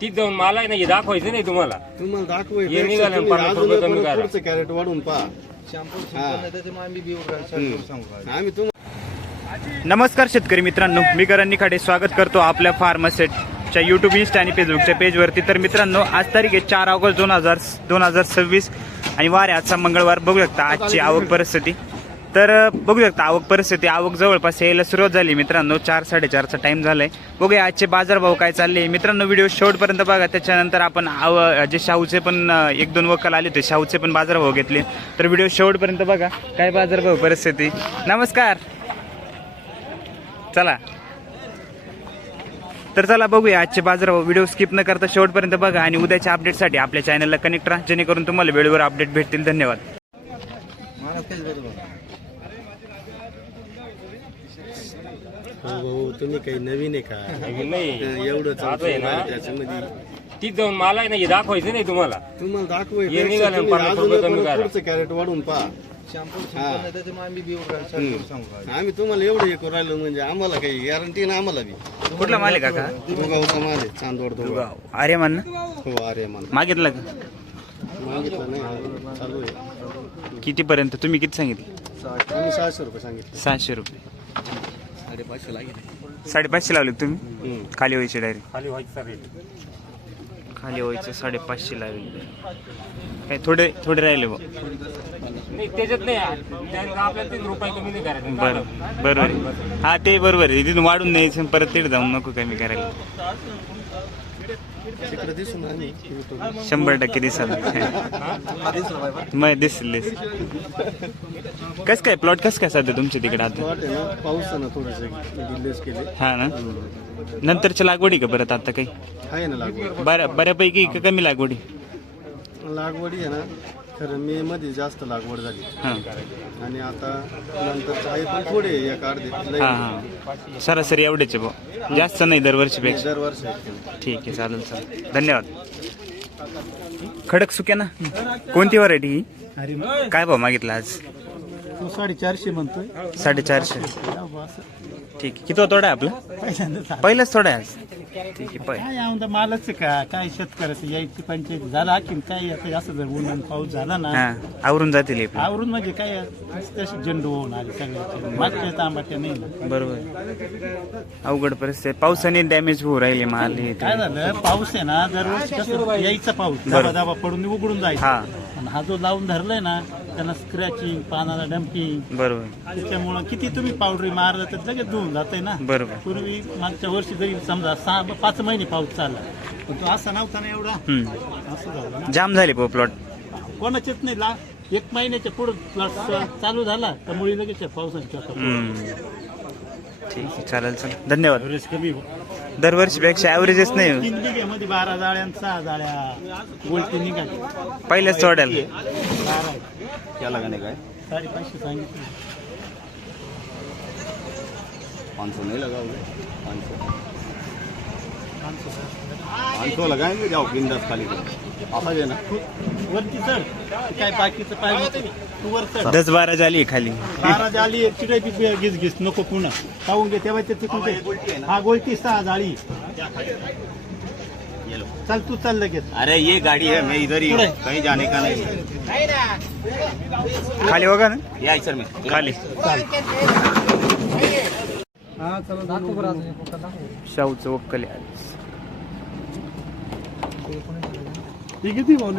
तीच जाऊन मला आहे ना हे दाखवायचं नाही तुम्हाला दाखवायचं हे निघालं 50 रुपये कमी करा. पुढचं कॅरेट वाढून पहा. आम्ही नमस्कार शेतकरी मित्रांनो, मी करण निखाडे स्वागत करतो आपल्या फार्मासेटच्या यूट्यूब इंस्टा आणि फेसबुकच्या पेजवरती. तर मित्रांनो, आज तारीख आहे 4 ऑगस्ट 2026 आणि वार आहे आजचा मंगळवार. बघू शकता आजची आवक परिस्थिती. तर बघू शकता आवक जवळपास यायला सुरुवात झाली मित्रांनो. 4-4:30चा टाइम झालाय. बघूया आजचे बाजारभाव काय चालले मित्रांनो. व्हिडिओ शेवटपर्यंत बघा. त्याच्यानंतर आपण जे शाहूचे पण 1-2 वक्कल आले होते, शाहूचे पण बाजारभाव घेतले. तर व्हिडिओ शेवटपर्यंत बघा काय बाजारभाव परिस्थिती. नमस्कार. चला तर चला बघूया आजचे बाजारभाव. व्हिडिओ स्किप न करता शेवटपर्यंत बघा आणि उद्याच्या अपडेटसाठी आपल्या चॅनलला कनेक्ट राहा, जेणेकरून तुम्हाला वेळेवर अपडेट भेटतील. धन्यवाद. हो, तुम्ही काही नवीन आहे का? नवीन नाही एवढं आहे ना. त्याच्यामध्ये तीच जाऊन मला आहे ना हे दाखवायचं नाही तुम्हाला तुम्हाला हे दाखवायचं निघालं तुम्ही 50 रुपये कमी अजून करा. पुढचं कॅरेट वाढून पहा. आम्ही तुम्हाला एवढं हे करू राहिलो म्हणजे आम्हाला काही गॅरंटी ना. आम्हाला बी कुठला माल आहे काका? दुगावचा माल आहे, चांदवड दुगाव. अरे मान हो, अरे माल मागितलं का? मागितलं नाही, चालू आहे. कितीपर्यंत तुम्ही किती सांगितले? आम्ही 600 रुपये सांगितले. 600 रुपये. 550 लागेल. 550 लावले तुम्ही. खाली व्हायचे डायरेक्ट खाली व्हायचं रेट. खाली व्हायचं 550 लावले. काय थोडे राहिले बघ. नाही त्याच्यात नाही आपल्याला 3 रुपये कमी नाही करायचं. बरोबर. हा ते बरोबर आहे. तिथून वाढून न्यायचं परत तिथे जाऊन नको कमी करायला. तिकडे दिसून आम्ही 100% दिसाल. मग दिसेल. कस काय प्लॉट कस काय सध्या तुमच्या तिकडे आता? वाट आहे ना, पाऊस आहे ना, थोडेसे दिल्लेस केले. हा ना. नंतरच्या लागवडी का परत आता काही आहे ना लागवड. बऱ्यापैकी का कमी लागवडी? लागवडी आहे ना, खरं मे मध्ये जास्त लागवड झाली हा आणि आता नंतर आहे पण थोडे एक अर्धे लई हा हा सरासरी एवढेच आहे भाऊ, जास्त नाही दरवर्षीपेक्षा. दरवर्षी. ठीक आहे, चालेल. धन्यवाद. खडक सुक्या ना, कोणती व्हरायटी ही? काय भाव मागितला आज? 450 म्हणतोय. 450. ठीक आहे. किती तोडा आहे आपला? पहिलाच तोडा आहे आज. ठीक आहे. काय मालच काय शेतकऱ्याचं यायची पंचायत झाला की काय आता असं जर ऊन पाऊस झाला ना हा आवरून जातील हे. आवरून म्हणजे काय तशी झेंडू होऊन आले सगळ्याचे. मागच्या तांबाट्या नाही ना. बरोबर. अवघड परिस्थिती. पावसाने डॅमेज होऊ राहिले माल हे. काय झालं, पाऊस आहे ना दरवर्षी कसं यायचा पाऊस दाबा पडून उघडून जायचा. हा आणि हा जो लावून धरलाय ना त्याला स्क्रॅचिंग, पानाला डम्पिंग, बरोबर. त्याच्यामुळं किती तुम्ही पावडरी मारलं तर लगेच धुवून जातंय ना. बरोबर. पूर्वी मागच्या वर्षी जरी समजा 5 महिने पाऊस चालला पण तो असा नव्हता ना एवढा. असं झालं ना, जाम झाले प्लॉट. कोणाचेच नाही. 1 महिन्याच्या पुढे प्लॉट चालू झाला तर मुळी लगेच पावसाच्या. ठीक आहे, चालेल. धन्यवाद. कमी दरवर्षीपेक्षा ॲव्हरेजच नाही. 3 बिघ्यामध्ये 12 जाळ्या आणि 6 जाळ्या गोलटी निघाली पहिल्याच तोड्याला. 12 त्याला का नाही काय 550 सांगितलं. 500 नहीं लगाओगे? 500 लगाएंगे. जाओ बिंदास खाली आता जे ना वरती चढ काय बाकीचं पाहिजे तू वर चढ. 10-12 झाली खाली. 12 जाळी चिडायची घिस नको पुन्हा पाहून घे तेव्हा ते कुठे. हा गोलटी 6 जाळी. चल तू चल लगेच. अरे ये गाड़ी है, मैं इधर ही हूँ, कहीं जाने का नहीं. खाली होगा ना. या सर में खाली. शाहूचं वक्कल आहे आज. ही किती भाऊ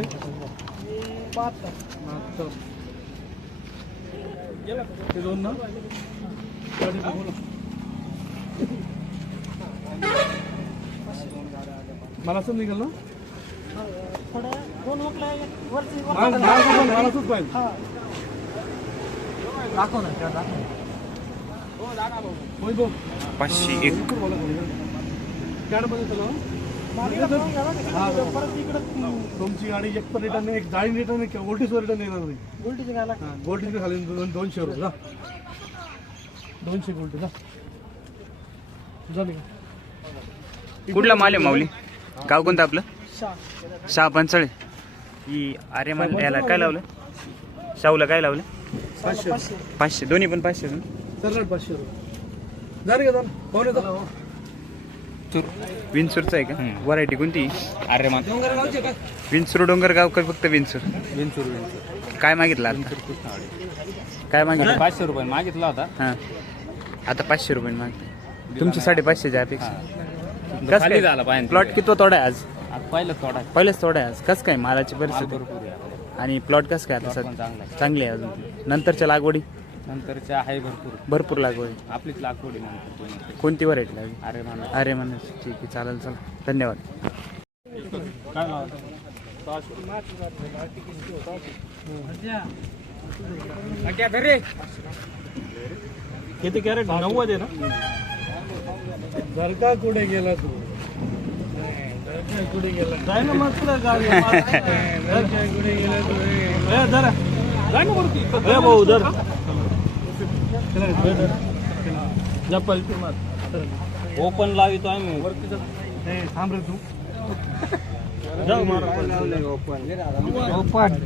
मला असं निघाल ना. दाखव ना 501. तुमची गाडी एक पण रिटर्न एक जाळी रिटर्न गोल्टीसवर रिटर्न येणार नाही. गोल्टी खाली 200 रुपये. 200 गोल्टी झाली. कुठला माल आहे माऊली? गाव कोणतं आपलं? शाह पंचळे. ही अरे मान याला काय लावलं? शाहूला काय लावलं? 500. दोन्ही पण 500. सरळ 500 रुपये झाले का? पाहुणे विंचूरचं आहे का व्हरायटी कोणती अरे मान विंचूर डोंगरगाव का फक्त विंचूर काय मागितलं आता काय मागितलं 500 रुपये मागितला होता. हां आता 500 रुपये मागते तुमची 550च्या अपेक्षा खाली झाला पाहिजे. प्लॉट किती तोडा आहे आज पहिलं थोडा पहिलेच तोडा आहे आज कसं काय मालाची परिस्थिती भरपूर आहे. आणि प्लॉट कसं काय आता पण सध्या चांगला आहे. चांगली आहे अजून नंतरच्या लागवडी नंतरच्या आहे भरपूर. भरपूर लागवडी आपलीच लागवडी नंतर कोणती व्हरायटी लागली अरे मान अरे म्हणा ठीक आहे चालेल चला धन्यवाद किती कॅरेट 90 आहे ना जर का कुठे गेला तू कुठे गेला जाय ना मस्त गाडी कुठे गेला तू जरा जाय ना वरती भाऊ जर ओपन लावितो आम्ही वरती थांब रे तू जाऊ मारा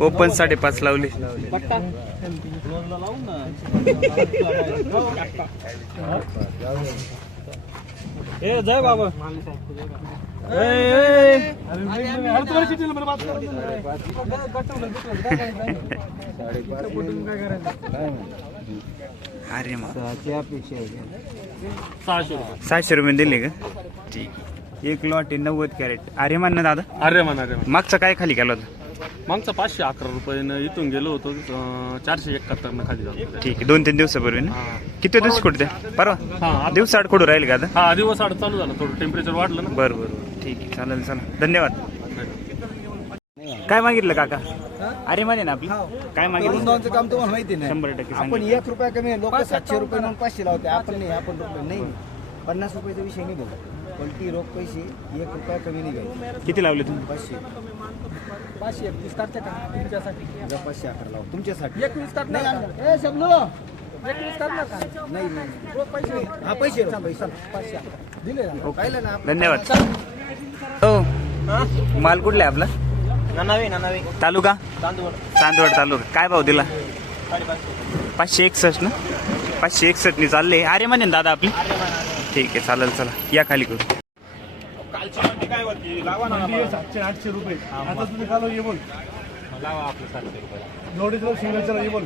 ओपन 5.5 लावली ए जय बाबा अरे मग 600 रुपये दिले का ठीक एक लॉट आहे 90 कॅरेट अरे मान ना दादा अरे मान मागचा काय खाली केला होता मागचा 511 रुपयानं इथून गेलो होतो 471 न खाली जातो. ठीक आहे 2-3 दिवसापूर्वी ना किती दिवस कुठे ते परवा हा दिवसाआड कुठं राहील का आता हा दिवस आड चालू झालं थोडं टेम्परेचर वाढलं ना. बरं बरं ठीक आहे चालेल चला धन्यवाद काय मागितलं काका अरे म्हणे ना आपली काय मागितलं काम तुम्हाला माहिती नाही 100% आपण 1 रुपया कमी लोक 700 रुपये म्हणून 500 लावते आपण नाही आपण रुपये नाही 50 रुपयाचा विषय नाही बोलत पलटी रोख पैसे 1 रुपया कमी नाही घ्यायचे किती लावले तुम्ही 500 21 काढते का तुमच्यासाठी 511 लाव तुमच्यासाठी 21 काढणार ए शबलो 21 काढणार का नाही रोख पैसे हा पैसे 511 दिले ना पाहिलं ना धन्यवाद हो माल कुठला आहे आपला ननावे तालुका तांदूळ चांदवड तालुका काय भाव दिला 561 ना 561 नि चालले अरे म्हणे दादा आपली ठीक आहे चालेल चला या खाली करू 700-800 रुपये आता तुम्ही कालो ये बोल लावा आपलं 700 रुपये जोडीचं सिग्नेचर ये बोल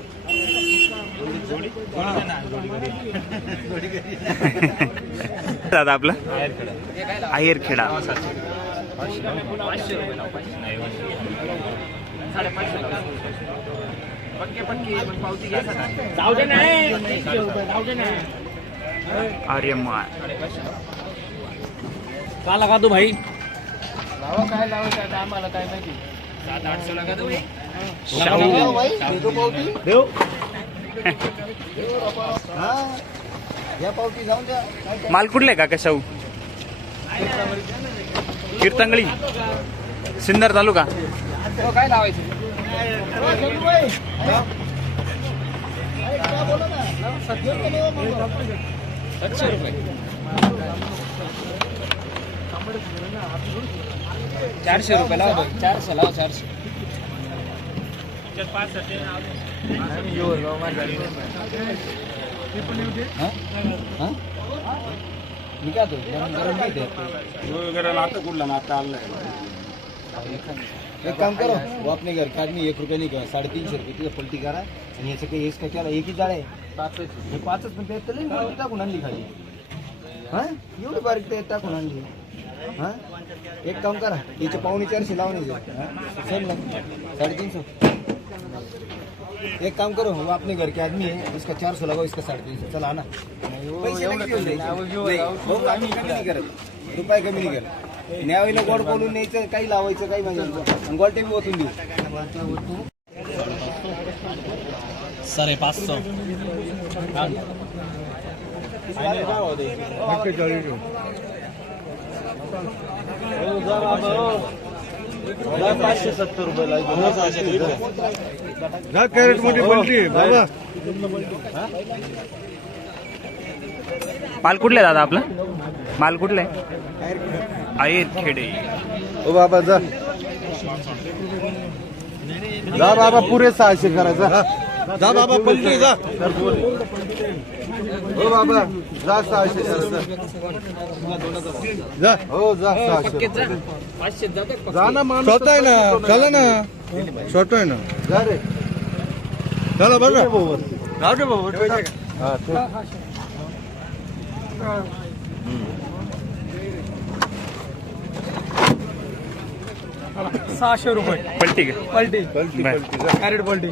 दादा आपला आहेरखेडा अरे मा का लगा तू भाई काय लावायचं आम्हाला काय माहिती 700-800 लगा तू देव हा या पावती जाऊन द्या माल कुठले काका शाहू कीर्तंगळी सिन्नर तालुका काय लावायचं 700 रुपये 400 रुपये लावा 400 लावा 400 मी काय तो एक काम करो वो अपने घर का आदमी 1 रुपया नहीं का 350 रुपये तुझं पलटी करा आणि याचं काही इसका केला एक ही जाळ आहे हे 5च पण ते तरी टाकून आणली खाली हा एवढी बारीक ते टाकून आणली हा एक काम करा याचे 450 लावणे चल ना 350 एक काम करो वो अपने घर के आदमी है इसका 400 लगाओ इसका 350 चला आना पैसे कमी नहीं करत रुपये कमी नहीं करत न्यावाईला गोड बोलून न्यायचं काही लावायचं काही म्हणजे गोल्टे बी ओतून देऊ 570 रुपये कॅरेट मध्ये पलटी बाबा माल कुठले दादा आपला माल कुठले आहेरखेडे ओ बाबा जा जा बाबा पुरे 600 करायचा जा बाबा पलटी जा हो बाबा जा 600 जा हो जा 600 जा ना माणूस स्वतः आहे ना चला ना छोटं आहे ना जा रे चला बरं राहू दे भाऊ हा ₹600 पलटी का पलटी बरं. कॅरेट पलटी